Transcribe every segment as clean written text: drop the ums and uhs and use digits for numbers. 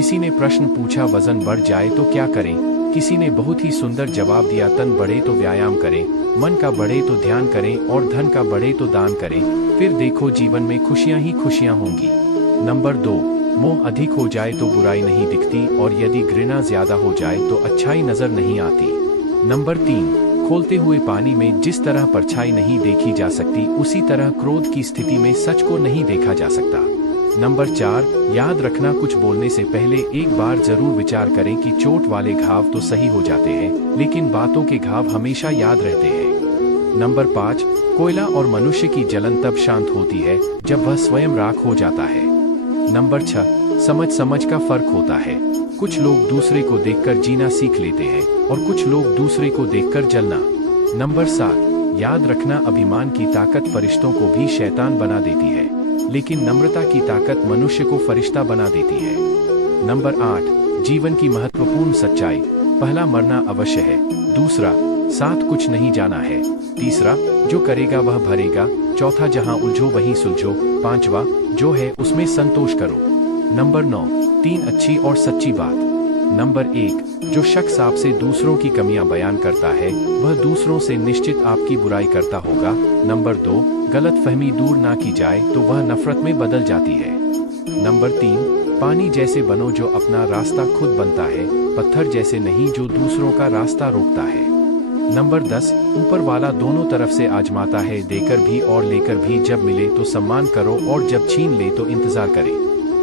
किसी ने प्रश्न पूछा वजन बढ़ जाए तो क्या करें। किसी ने बहुत ही सुंदर जवाब दिया तन बढ़े तो व्यायाम करें, मन का बढ़े तो ध्यान करें और धन का बढ़े तो दान करें। फिर देखो जीवन में खुशियां ही खुशियां होंगी। नंबर 2, मोह अधिक हो जाए तो बुराई नहीं दिखती और यदि घृणा ज्यादा हो जाए तो अच्छाई नजर नहीं आती। नंबर 3, खोलते हुए पानी में जिस तरह परछाई नहीं देखी जा सकती उसी तरह क्रोध की स्थिति में सच को नहीं देखा जा सकता। नंबर 4, याद रखना कुछ बोलने से पहले एक बार जरूर विचार करें कि चोट वाले घाव तो सही हो जाते हैं लेकिन बातों के घाव हमेशा याद रहते हैं। नंबर 5, कोयला और मनुष्य की जलन तब शांत होती है जब वह स्वयं राख हो जाता है। नंबर 6, समझ का फर्क होता है। कुछ लोग दूसरे को देखकर जीना सीख लेते हैं और कुछ लोग दूसरे को देखकर जलना। नंबर 7, याद रखना अभिमान की ताकत फरिश्तों को भी शैतान बना देती है लेकिन नम्रता की ताकत मनुष्य को फरिश्ता बना देती है। नंबर 8, जीवन की महत्वपूर्ण सच्चाई। पहला, मरना अवश्य है। दूसरा, साथ कुछ नहीं जाना है। तीसरा, जो करेगा वह भरेगा। चौथा, जहां उलझो वहीं सुलझो। पांचवा, जो है उसमें संतोष करो। नंबर 9, 3 अच्छी और सच्ची बात। नंबर 1, जो शख्स आपसे दूसरों की कमियां बयान करता है वह दूसरों से निश्चित आपकी बुराई करता होगा। नंबर 2, गलत फहमी दूर ना की जाए तो वह नफरत में बदल जाती है। नंबर 3, पानी जैसे बनो जो अपना रास्ता खुद बनता है, पत्थर जैसे नहीं जो दूसरों का रास्ता रोकता है। नंबर 10, ऊपर वाला दोनों तरफ से आजमाता है, देकर भी और लेकर भी। जब मिले तो सम्मान करो और जब छीन ले तो इंतजार करे।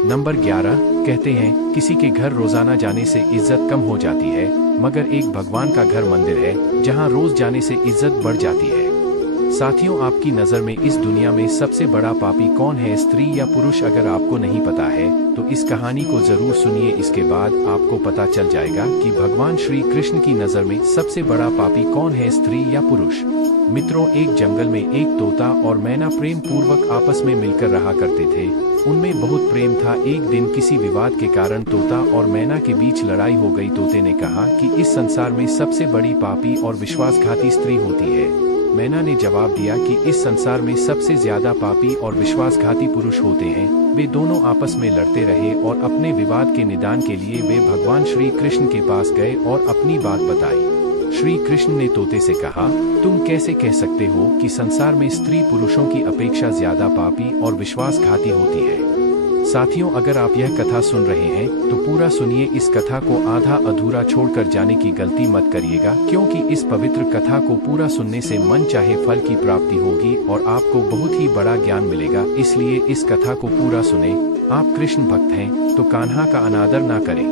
नंबर 11, कहते हैं किसी के घर रोजाना जाने से इज्जत कम हो जाती है मगर एक भगवान का घर मंदिर है जहां रोज जाने से इज्जत बढ़ जाती है। साथियों, आपकी नज़र में इस दुनिया में सबसे बड़ा पापी कौन है, स्त्री या पुरुष? अगर आपको नहीं पता है तो इस कहानी को जरूर सुनिए। इसके बाद आपको पता चल जाएगा कि भगवान श्री कृष्ण की नज़र में सबसे बड़ा पापी कौन है, स्त्री या पुरुष। मित्रों, एक जंगल में एक तोता और मैना प्रेम पूर्वक आपस में मिलकर रहा करते थे। उनमें बहुत प्रेम था। एक दिन किसी विवाद के कारण तोता और मैना के बीच लड़ाई हो गई। तोते ने कहा कि इस संसार में सबसे बड़ी पापी और विश्वासघाती स्त्री होती है। मैना ने जवाब दिया कि इस संसार में सबसे ज्यादा पापी और विश्वासघाती पुरुष होते हैं। वे दोनों आपस में लड़ते रहे और अपने विवाद के निदान के लिए वे भगवान श्री कृष्ण के पास गए और अपनी बात बताई। श्री कृष्ण ने तोते से कहा, तुम कैसे कह सकते हो कि संसार में स्त्री पुरुषों की अपेक्षा ज्यादा पापी और विश्वासघाती होती है? साथियों, अगर आप यह कथा सुन रहे हैं तो पूरा सुनिए। इस कथा को आधा अधूरा छोड़कर जाने की गलती मत करिएगा, क्योंकि इस पवित्र कथा को पूरा सुनने से मन चाहे फल की प्राप्ति होगी और आपको बहुत ही बड़ा ज्ञान मिलेगा। इसलिए इस कथा को पूरा सुने। आप कृष्ण भक्त हैं तो कान्हा का अनादर ना करें।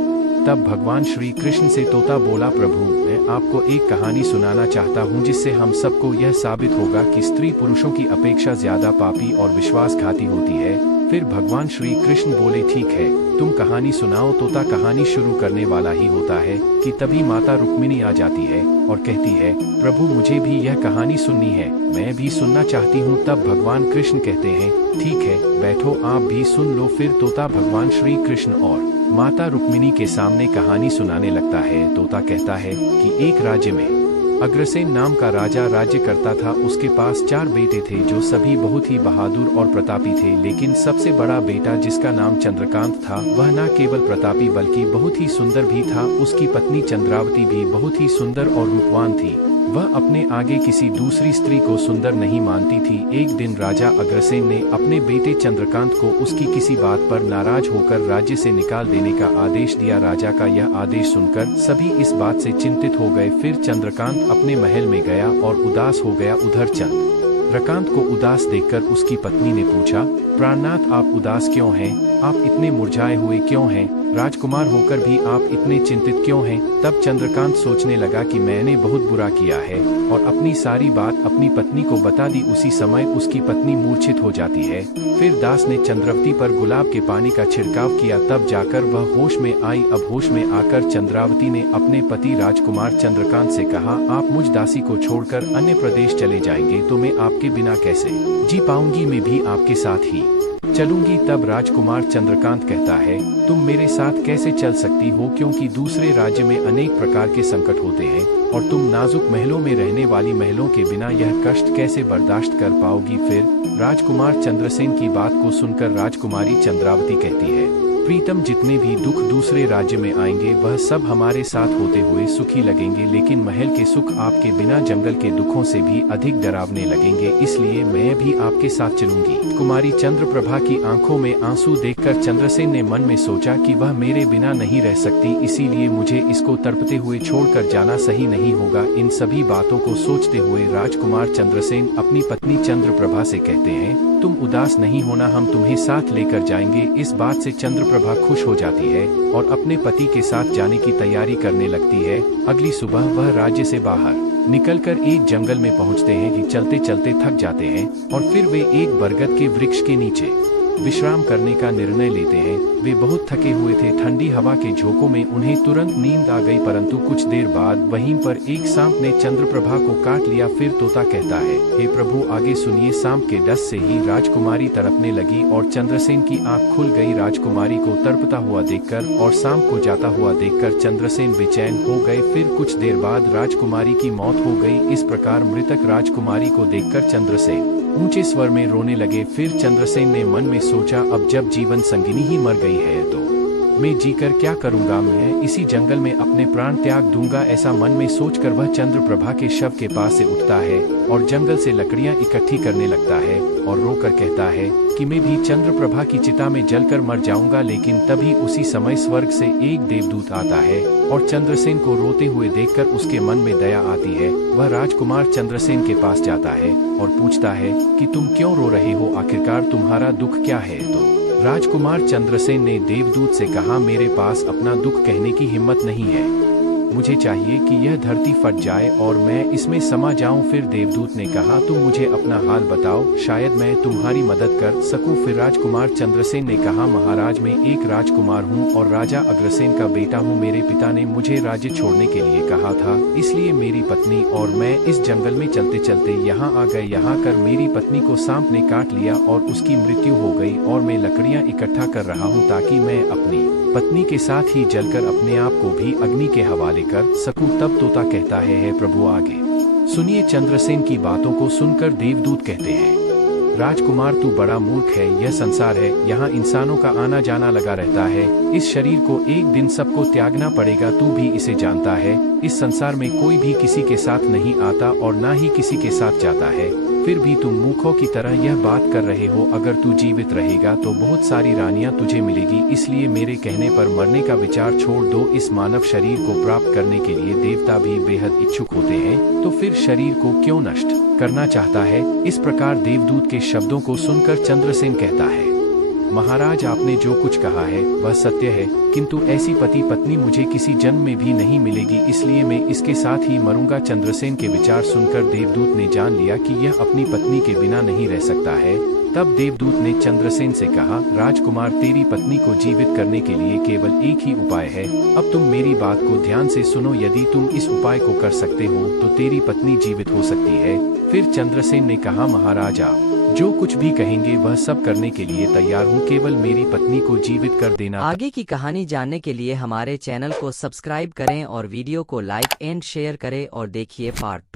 तब भगवान श्री कृष्ण से तोता बोला, प्रभु, मैं आपको एक कहानी सुनाना चाहता हूँ जिससे हम सबको यह साबित होगा कि स्त्री पुरुषों की अपेक्षा ज्यादा पापी और विश्वासघाती होती है। फिर भगवान श्री कृष्ण बोले, ठीक है, तुम कहानी सुनाओ। तोता कहानी शुरू करने वाला ही होता है कि तभी माता रुक्मिणी आ जाती है और कहती है, प्रभु, मुझे भी यह कहानी सुननी है, मैं भी सुनना चाहती हूँ। तब भगवान कृष्ण कहते हैं, ठीक है, बैठो, आप भी सुन लो। फिर तोता भगवान श्री कृष्ण और माता रुक्मिणी के सामने कहानी सुनाने लगता है। तोता कहता है कि एक राज्य में अग्रसेन नाम का राजा राज्य करता था। उसके पास 4 बेटे थे जो सभी बहुत ही बहादुर और प्रतापी थे, लेकिन सबसे बड़ा बेटा जिसका नाम चंद्रकांत था वह न केवल प्रतापी बल्कि बहुत ही सुंदर भी था। उसकी पत्नी चंद्रावती भी बहुत ही सुंदर और रूपवान थी। वह अपने आगे किसी दूसरी स्त्री को सुंदर नहीं मानती थी। एक दिन राजा अग्रसेन ने अपने बेटे चंद्रकांत को उसकी किसी बात पर नाराज होकर राज्य से निकाल देने का आदेश दिया। राजा का यह आदेश सुनकर सभी इस बात से चिंतित हो गए। फिर चंद्रकांत अपने महल में गया और उदास हो गया। उधर चंद्रकांत को उदास देखकर उसकी पत्नी ने पूछा, प्राणनाथ, आप उदास क्यों हैं? आप इतने मुरझाए हुए क्यों हैं? राजकुमार होकर भी आप इतने चिंतित क्यों हैं? तब चंद्रकांत सोचने लगा कि मैंने बहुत बुरा किया है और अपनी सारी बात अपनी पत्नी को बता दी। उसी समय उसकी पत्नी मूर्छित हो जाती है। फिर दास ने चंद्रावती पर गुलाब के पानी का छिड़काव किया, तब जाकर वह होश में आई। अब होश में आकर चंद्रावती ने अपने पति राजकुमार चंद्रकांत से कहा, आप मुझ दासी को छोड़कर अन्य प्रदेश चले जाएंगे तो मैं आपके बिना कैसे जी पाऊंगी? मैं भी आपके साथ ही चलूंगी। तब राजकुमार चंद्रकांत कहता है, तुम मेरे साथ कैसे चल सकती हो, क्योंकि दूसरे राज्य में अनेक प्रकार के संकट होते हैं और तुम नाजुक महलों में रहने वाली महिलाओं के बिना यह कष्ट कैसे बर्दाश्त कर पाओगी? फिर राजकुमार चंद्रसेन की बात को सुनकर राजकुमारी चंद्रावती कहती है, प्रीतम, जितने भी दुख दूसरे राज्य में आएंगे वह सब हमारे साथ होते हुए सुखी लगेंगे, लेकिन महल के सुख आपके बिना जंगल के दुखों से भी अधिक डरावने लगेंगे, इसलिए मैं भी आपके साथ चलूंगी। कुमारी चंद्रप्रभा की आंखों में आंसू देखकर चंद्रसेन ने मन में सोचा कि वह मेरे बिना नहीं रह सकती, इसीलिए मुझे इसको तड़पते हुए छोड़कर जाना सही नहीं होगा। इन सभी बातों को सोचते हुए राजकुमार चंद्रसेन अपनी पत्नी चंद्रप्रभा से कहते हैं, तुम उदास नहीं होना, हम तुम्हें साथ लेकर जाएंगे। इस बात से चंद्रप्रभा खुश हो जाती है और अपने पति के साथ जाने की तैयारी करने लगती है। अगली सुबह वह राज्य से बाहर निकलकर एक जंगल में पहुंचते हैं कि चलते चलते थक जाते हैं और फिर वे एक बरगद के वृक्ष के नीचे विश्राम करने का निर्णय लेते हैं। वे बहुत थके हुए थे, ठंडी हवा के झोंकों में उन्हें तुरंत नींद आ गई, परंतु कुछ देर बाद वहीं पर एक सांप ने चंद्रप्रभा को काट लिया। फिर तोता कहता है, हे प्रभु आगे सुनिए। सांप के डस से ही राजकुमारी तड़पने लगी और चंद्रसेन की आंख खुल गई। राजकुमारी को तड़पता हुआ देखकर और सांप को जाता हुआ देखकर चंद्रसेन बेचैन हो गए। फिर कुछ देर बाद राजकुमारी की मौत हो गई। इस प्रकार मृतक राजकुमारी को देखकर चंद्रसेन ऊंचे स्वर में रोने लगे। फिर चंद्रसेन ने मन में सोचा, अब जब जीवन संगिनी ही मर गई है तो मैं जीकर क्या करूंगा, मैं इसी जंगल में अपने प्राण त्याग दूंगा। ऐसा मन में सोचकर वह चंद्रप्रभा के शव के पास से उठता है और जंगल से लकड़ियां इकट्ठी करने लगता है और रोकर कहता है कि मैं भी चंद्रप्रभा की चिता में जलकर मर जाऊंगा। लेकिन तभी उसी समय स्वर्ग से एक देवदूत आता है और चंद्रसेन को रोते हुए देखकर उसके मन में दया आती है। वह राजकुमार चंद्रसेन के पास जाता है और पूछता है कि तुम क्यों रो रहे हो, आखिरकार तुम्हारा दुख क्या है। तो राजकुमार चंद्रसेन ने देवदूत से कहा, मेरे पास अपना दुख कहने की हिम्मत नहीं है, मुझे चाहिए कि यह धरती फट जाए और मैं इसमें समा जाऊं। फिर देवदूत ने कहा, तुम मुझे अपना हाल बताओ, शायद मैं तुम्हारी मदद कर सकूं। फिर राजकुमार चंद्रसेन ने कहा, महाराज मैं एक राजकुमार हूं और राजा अग्रसेन का बेटा हूं। मेरे पिता ने मुझे राज्य छोड़ने के लिए कहा था, इसलिए मेरी पत्नी और मैं इस जंगल में चलते चलते यहाँ आ गए। यहाँ कर मेरी पत्नी को सांप ने काट लिया और उसकी मृत्यु हो गई और मैं लकड़ियाँ इकट्ठा कर रहा हूँ ताकि मैं अपनी पत्नी के साथ ही जलकर अपने आप को भी अग्नि के हवाले कर सकूं। तब तोता कहता है, हे प्रभु आगे सुनिए। चंद्रसेन की बातों को सुनकर देवदूत कहते हैं, राजकुमार तू बड़ा मूर्ख है, यह संसार है, यहाँ इंसानों का आना जाना लगा रहता है। इस शरीर को एक दिन सबको त्यागना पड़ेगा, तू भी इसे जानता है। इस संसार में कोई भी किसी के साथ नहीं आता और ना ही किसी के साथ जाता है, फिर भी तुम मूर्खों की तरह यह बात कर रहे हो। अगर तू जीवित रहेगा तो बहुत सारी रानियां तुझे मिलेगी, इसलिए मेरे कहने पर मरने का विचार छोड़ दो। इस मानव शरीर को प्राप्त करने के लिए देवता भी बेहद इच्छुक होते हैं, तो फिर शरीर को क्यों नष्ट करना चाहता है। इस प्रकार देवदूत के शब्दों को सुनकर चंद्रसेन कहता है, महाराज आपने जो कुछ कहा है वह सत्य है, किंतु ऐसी पति पत्नी मुझे किसी जन्म में भी नहीं मिलेगी, इसलिए मैं इसके साथ ही मरूंगा। चंद्रसेन के विचार सुनकर देवदूत ने जान लिया कि यह अपनी पत्नी के बिना नहीं रह सकता है। तब देवदूत ने चंद्रसेन से कहा, राजकुमार तेरी पत्नी को जीवित करने के लिए केवल एक ही उपाय है। अब तुम मेरी बात को ध्यान से सुनो, यदि तुम इस उपाय को कर सकते हो तो तेरी पत्नी जीवित हो सकती है। फिर चंद्रसेन ने कहा, महाराज आप जो कुछ भी कहेंगे वह सब करने के लिए तैयार हूँ, केवल मेरी पत्नी को जीवित कर देना। आगे की कहानी जानने के लिए हमारे चैनल को सब्सक्राइब करें और वीडियो को लाइक एंड शेयर करें और देखिए पार्ट 2।